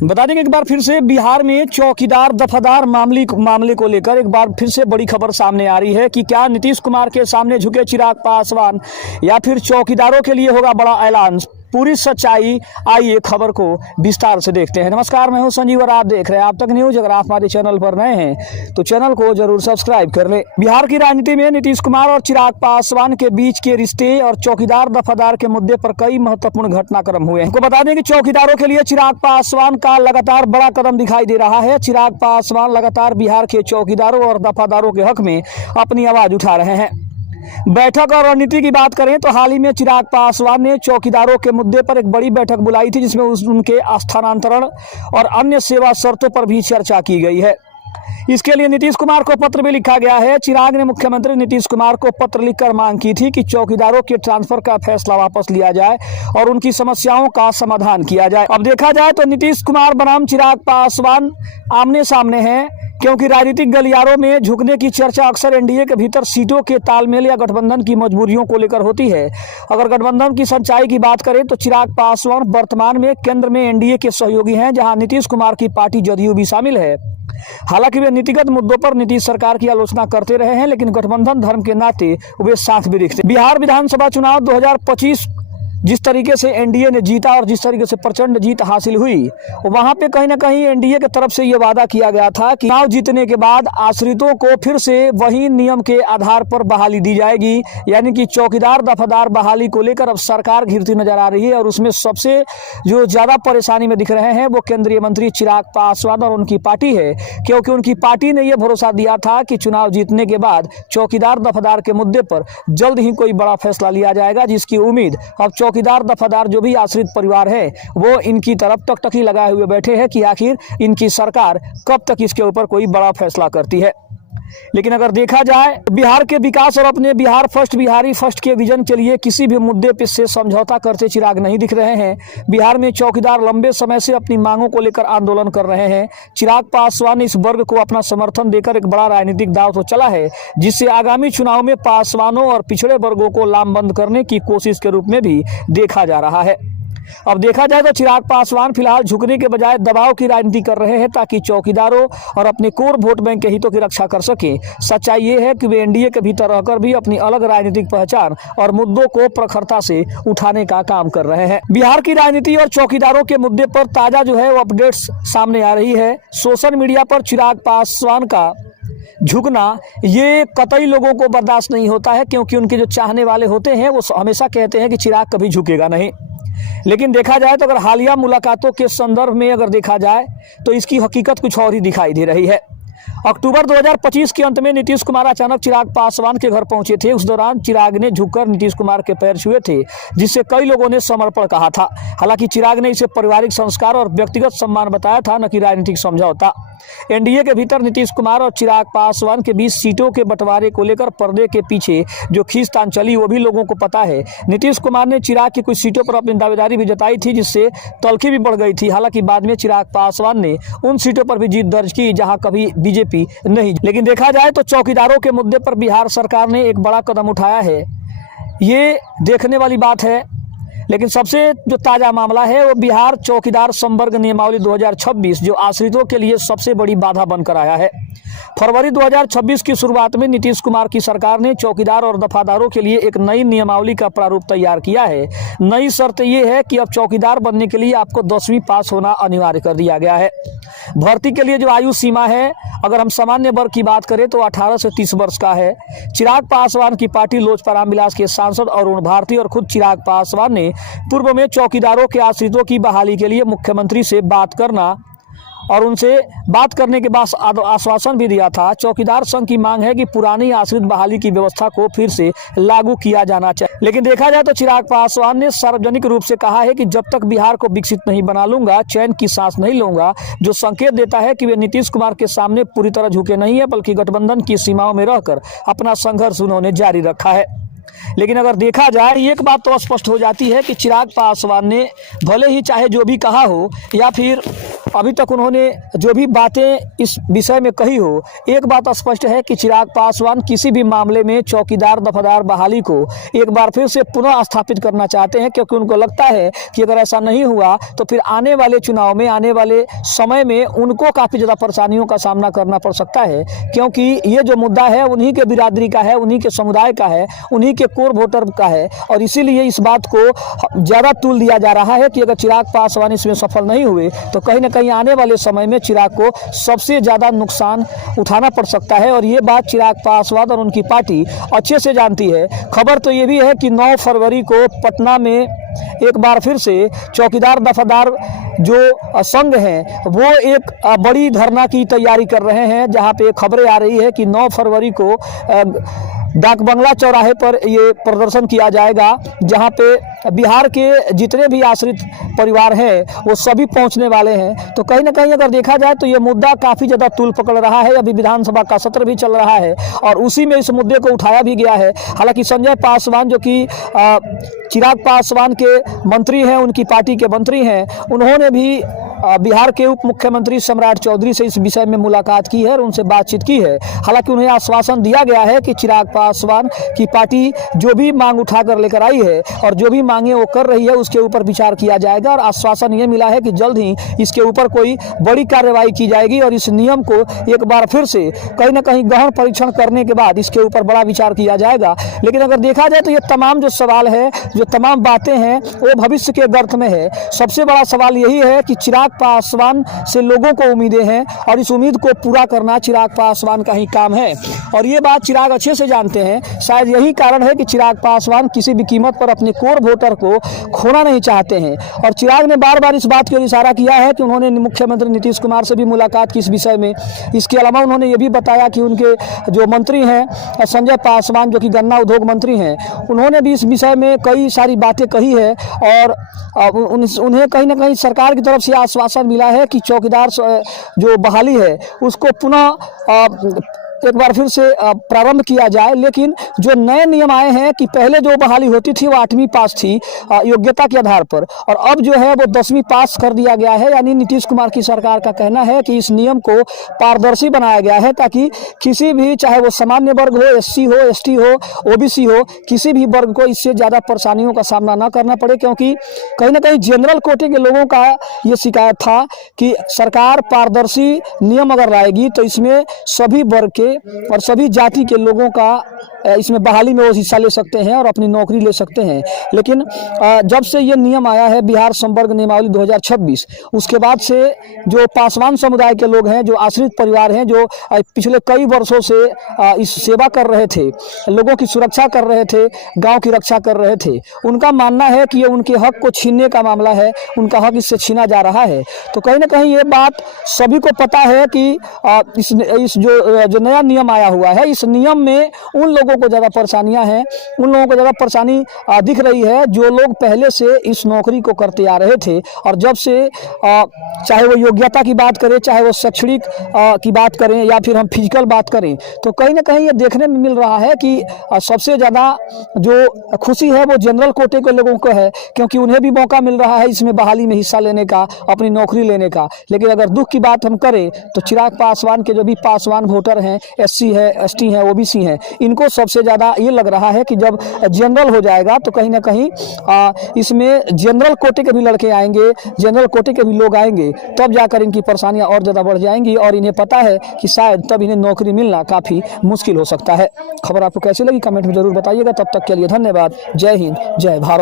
बता दें कि एक बार फिर से बिहार में चौकीदार दफादार मामले को लेकर एक बार फिर से बड़ी खबर सामने आ रही है कि क्या नीतीश कुमार के सामने झुके चिराग पासवान या फिर चौकीदारों के लिए होगा बड़ा ऐलान। पूरी सच्चाई आइए खबर को विस्तार से देखते हैं। नमस्कार, मैं हूं संजीव और आप देख रहे हैं आप तक न्यूज। अगर आप हमारे चैनल पर नए हैं तो चैनल को जरूर सब्सक्राइब कर लें। बिहार की राजनीति में नीतीश कुमार और चिराग पासवान के बीच के रिश्ते और चौकीदार दफादार के मुद्दे पर कई महत्वपूर्ण घटनाक्रम हुए हैं। आपको बता दें कि चौकीदारों के लिए चिराग पासवान का लगातार बड़ा कदम दिखाई दे रहा है। चिराग पासवान लगातार बिहार के चौकीदारों और दफादारों के हक में अपनी आवाज उठा रहे हैं। बैठक और रणनीति की बात करें तो हाल ही में चिराग पासवान ने चौकीदारों के मुद्दे पर एक बड़ी बैठक बुलाई थी, जिसमें उनके स्थानांतरण और अन्य सेवा शर्तों पर भी चर्चा की गई है। इसके लिए नीतीश कुमार को पत्र भी लिखा गया है। चिराग ने मुख्यमंत्री नीतीश कुमार को पत्र लिखकर मांग की थी कि चौकीदारों के ट्रांसफर का फैसला वापस लिया जाए और उनकी समस्याओं का समाधान किया जाए। अब देखा जाए तो नीतीश कुमार बनाम चिराग पासवान आमने सामने हैं, क्योंकि राजनीतिक गलियारों में झुकने की चर्चा अक्सर एनडीए के भीतर सीटों के तालमेल या गठबंधन की मजबूरियों को लेकर होती है। अगर गठबंधन की सच्चाई की बात करें तो चिराग पासवान वर्तमान में केंद्र में एनडीए के सहयोगी हैं, जहां नीतीश कुमार की पार्टी जदयू भी शामिल है। हालांकि वे नीतिगत मुद्दों पर नीतीश सरकार की आलोचना करते रहे हैं, लेकिन गठबंधन धर्म के नाते वे साथ भी दिखते। बिहार विधानसभा चुनाव 2025 जिस तरीके से एनडीए ने जीता और जिस तरीके से प्रचंड जीत हासिल हुई, वहां पे कहीं ना कहीं एनडीए की तरफ से यह वादा किया गया था कि चुनाव जीतने के बाद आश्रितों को फिर से वही नियम के आधार पर बहाली दी जाएगी। यानी कि चौकीदार दफादार बहाली को लेकर अब सरकार घिरती नजर आ रही है और उसमें सबसे जो ज्यादा परेशानी में दिख रहे हैं वो केंद्रीय मंत्री चिराग पासवान और उनकी पार्टी है, क्योंकि उनकी पार्टी ने यह भरोसा दिया था कि चुनाव जीतने के बाद चौकीदार दफादार के मुद्दे पर जल्द ही कोई बड़ा फैसला लिया जाएगा, जिसकी उम्मीद अब चौकीदार दफादार जो भी आश्रित परिवार है वो इनकी तरफ टकटकी लगाए हुए बैठे हैं कि आखिर इनकी सरकार कब तक इसके ऊपर कोई बड़ा फैसला करती है। लेकिन अगर देखा जाए बिहार के विकास और अपने बिहार फर्स्ट बिहारी फर्स्ट के विजन के लिए किसी भी मुद्दे पे से समझौता करते चिराग नहीं दिख रहे हैं। बिहार में चौकीदार लंबे समय से अपनी मांगों को लेकर आंदोलन कर रहे हैं। चिराग पासवान ने इस वर्ग को अपना समर्थन देकर एक बड़ा राजनीतिक दांव तो चला है, जिससे आगामी चुनाव में पासवानों और पिछड़े वर्गों को लामबंद करने की कोशिश के रूप में भी देखा जा रहा है। अब देखा जाए तो चिराग पासवान फिलहाल झुकने के बजाय दबाव की राजनीति कर रहे हैं, ताकि चौकीदारों और अपने कोर वोट बैंक के हितों की रक्षा कर सके। सच्चाई ये है कि वे एनडीए के भीतर रहकर भी अपनी अलग राजनीतिक पहचान और मुद्दों को प्रखरता से उठाने का काम कर रहे हैं। बिहार की राजनीति और चौकीदारों के मुद्दे पर ताजा जो है वो अपडेट्स सामने आ रही है। सोशल मीडिया पर चिराग पासवान का झुकना ये कतई लोगों को बर्दाश्त नहीं होता है, क्योंकि उनके जो चाहने वाले होते हैं वो हमेशा कहते हैं कि चिराग कभी झुकेगा नहीं। लेकिन देखा जाए तो अगर हालिया मुलाकातों के संदर्भ में अगर देखा जाए तो इसकी हकीकत कुछ और ही दिखाई दे रही है। अक्टूबर 2025 के अंत में नीतीश कुमार अचानक चिराग पासवान के घर पहुंचे थे। उस दौरान चिराग ने झुककर नीतीश कुमार के पैर छुए थे, जिससे कई लोगों ने समर्पण कहा था। हालांकि चिराग ने इसे पारिवारिक संस्कार और व्यक्तिगत सम्मान बताया था, न कि राजनीतिक समझौता। एनडीए के भीतर नीतीश कुमार और चिराग पासवान के बीच सीटों के बंटवारे को लेकर पर्दे के पीछे जो खींचतान चली वो भी लोगों को पता है। नीतीश कुमार ने चिराग की कुछ सीटों पर अपनी दावेदारी भी जताई थी, जिससे तल्खी भी बढ़ गई थी। हालांकि बाद में चिराग पासवान ने उन सीटों पर भी जीत दर्ज की जहां कभी बीजेपी नहीं। लेकिन देखा जाए तो चौकीदारों के मुद्दे पर बिहार सरकार ने एक बड़ा कदम उठाया है, ये देखने वाली बात है। लेकिन सबसे जो ताज़ा मामला है वो बिहार चौकीदार संवर्ग नियमावली 2026, जो आश्रितों के लिए सबसे बड़ी बाधा बनकर आया है। फरवरी 2026 की शुरुआत में नीतीश कुमार की सरकार ने चौकीदार और दफादारों के लिए एक नई नियमावली का प्रारूप तैयार किया है। नई शर्त ये है कि अब चौकीदार बनने के लिए आपको 10वीं पास होना अनिवार्य कर दिया गया है। भर्ती के लिए जो आयु सीमा है, अगर हम सामान्य वर्ग की बात करें तो 18 से 30 वर्ष का है। चिराग पासवान की पार्टी लोजपा रामविलास के सांसद अरुण भारती और खुद चिराग पासवान ने पूर्व में चौकीदारों के आश्रितों की बहाली के लिए मुख्यमंत्री से बात करना और उनसे बात करने के बाद आश्वासन भी दिया था। चौकीदार संघ की मांग है कि पुरानी आश्रित बहाली की व्यवस्था को फिर से लागू किया जाना चाहिए। लेकिन देखा जाए तो चिराग पासवान ने सार्वजनिक रूप से कहा है कि जब तक बिहार को विकसित नहीं बना लूंगा चैन की सांस नहीं लूंगा, जो संकेत देता है कि वे नीतीश कुमार के सामने पूरी तरह झुके नहीं है, बल्कि गठबंधन की सीमाओं में रहकर अपना संघर्ष उन्होंने जारी रखा है। लेकिन अगर देखा जाए एक बात तो स्पष्ट हो जाती है कि चिराग पासवान ने भले ही चाहे जो भी कहा हो या फिर अभी तक उन्होंने जो भी बातें इस विषय में कही हो, एक बात स्पष्ट है कि चिराग पासवान किसी भी मामले में चौकीदार दफादार बहाली को एक बार फिर से पुनः स्थापित करना चाहते हैं, क्योंकि उनको लगता है कि अगर ऐसा नहीं हुआ तो फिर आने वाले चुनाव में, आने वाले समय में उनको काफ़ी ज़्यादा परेशानियों का सामना करना पड़ सकता है, क्योंकि ये जो मुद्दा है उन्हीं के बिरादरी का है, उन्हीं के समुदाय का है, उन्हीं के कोर वोटर का है। और इसीलिए इस बात को ज़्यादा तूल दिया जा रहा है कि अगर चिराग पासवान इसमें सफल नहीं हुए तो कहीं ना कहीं आने वाले समय में चिराग को सबसे ज़्यादा नुकसान उठाना पड़ सकता है। और ये बात चिराग पासवान और उनकी पार्टी अच्छे से जानती है। खबर तो ये भी है कि 9 फरवरी को पटना में एक बार फिर से चौकीदार दफादार जो संघ हैं वो एक बड़ी धरना की तैयारी कर रहे हैं, जहां पे खबरें आ रही है कि 9 फरवरी को डाक बंगला चौराहे पर ये प्रदर्शन किया जाएगा, जहां पे बिहार के जितने भी आश्रित परिवार हैं वो सभी पहुंचने वाले हैं। तो कहीं ना कहीं अगर देखा जाए तो ये मुद्दा काफ़ी ज़्यादा तूल पकड़ रहा है। अभी विधानसभा का सत्र भी चल रहा है और उसी में इस मुद्दे को उठाया भी गया है। हालांकि संजय पासवान जो कि चिराग पासवान के मंत्री हैं, उनकी पार्टी के मंत्री हैं, उन्होंने भी बिहार के उप मुख्यमंत्री सम्राट चौधरी से इस विषय में मुलाकात की है और उनसे बातचीत की है। हालांकि उन्हें आश्वासन दिया गया है कि चिराग पासवान की पार्टी जो भी मांग उठाकर लेकर आई है और जो भी मांगे वो कर रही है उसके ऊपर विचार किया जाएगा। और आश्वासन ये मिला है कि जल्द ही इसके ऊपर कोई बड़ी कार्रवाई की जाएगी और इस नियम को एक बार फिर से कहीं ना कहीं गहन परीक्षण करने के बाद इसके ऊपर बड़ा विचार किया जाएगा। लेकिन अगर देखा जाए तो ये तमाम जो सवाल है, जो तमाम बातें हैं, वो भविष्य के गर्त में है। सबसे बड़ा सवाल यही है कि चिराग पासवान से लोगों को उम्मीदें हैं और इस उम्मीद को पूरा करना चिराग पासवान का ही काम है। और ये बात चिराग अच्छे से जानते हैं। शायद यही कारण है कि चिराग पासवान किसी भी कीमत पर अपने कोर वोटर को खोना नहीं चाहते हैं। और चिराग ने बार बार इस बात की ओर इशारा किया है कि उन्होंने मुख्यमंत्री नीतीश कुमार से भी मुलाकात की इस विषय में। इसके अलावा उन्होंने ये भी बताया कि उनके जो मंत्री हैं संजय पासवान, जो कि गन्ना उद्योग मंत्री हैं, उन्होंने भी इस विषय में कई सारी बातें कही है और उन्हें कहीं ना कहीं सरकार की तरफ से आश्वासन मिला है कि चौकीदार जो बहाली है उसको पुनः एक बार फिर से प्रारंभ किया जाए। लेकिन जो नए नियम आए हैं कि पहले जो बहाली होती थी वो 8वीं पास थी योग्यता के आधार पर, और अब जो है वो 10वीं पास कर दिया गया है। यानी नीतीश कुमार की सरकार का कहना है कि इस नियम को पारदर्शी बनाया गया है ताकि किसी भी, चाहे वो सामान्य वर्ग हो, SC हो, ST हो, OBC हो, किसी भी वर्ग को इससे ज़्यादा परेशानियों का सामना ना करना पड़े। क्योंकि कहीं ना कहीं जनरल कोटे के लोगों का ये शिकायत था कि सरकार पारदर्शी नियम अगर लाएगी तो इसमें सभी वर्ग के और सभी जाति के लोगों का इसमें बहाली में वो हिस्सा ले सकते हैं और अपनी नौकरी ले सकते हैं। लेकिन जब से ये नियम आया है बिहार संवर्ग नियमावली 2026, उसके बाद से जो पासवान समुदाय के लोग हैं, जो आश्रित परिवार हैं, जो पिछले कई वर्षों से इस सेवा कर रहे थे, लोगों की सुरक्षा कर रहे थे, गांव की रक्षा कर रहे थे, उनका मानना है कि ये उनके हक को छीनने का मामला है, उनका हक इससे छीना जा रहा है। तो कहीं ना कहीं ये बात सभी को पता है कि इस जो नया नियम आया हुआ है, इस नियम में उन लोगों को ज़्यादा परेशानियां हैं, उन लोगों को ज़्यादा परेशानी दिख रही है जो लोग पहले से इस नौकरी को करते आ रहे थे। और जब से चाहे वो योग्यता की बात करें, चाहे वो शैक्षणिक की बात करें या फिर हम फिजिकल बात करें, तो कहीं ना कहीं ये देखने में मिल रहा है कि सबसे ज़्यादा जो खुशी है वो जनरल कोटे के लोगों को है, क्योंकि उन्हें भी मौका मिल रहा है इसमें बहाली में हिस्सा लेने का, अपनी नौकरी लेने का। लेकिन अगर दुख की बात हम करें तो चिराग पासवान के जो भी पासवान वोटर हैं, SC है, ST है, OBC हैं, इनको सबसे ज़्यादा ये लग रहा है कि जब जनरल हो जाएगा तो कहीं ना कहीं इसमें जनरल कोटे के भी लड़के आएंगे, जनरल कोटे के भी लोग आएंगे, तब जाकर इनकी परेशानियां और ज़्यादा बढ़ जाएंगी और इन्हें पता है कि शायद तब इन्हें नौकरी मिलना काफ़ी मुश्किल हो सकता है। खबर आपको कैसी लगी कमेंट में ज़रूर बताइएगा। तब तक के लिए धन्यवाद। जय हिंद, जय भारत।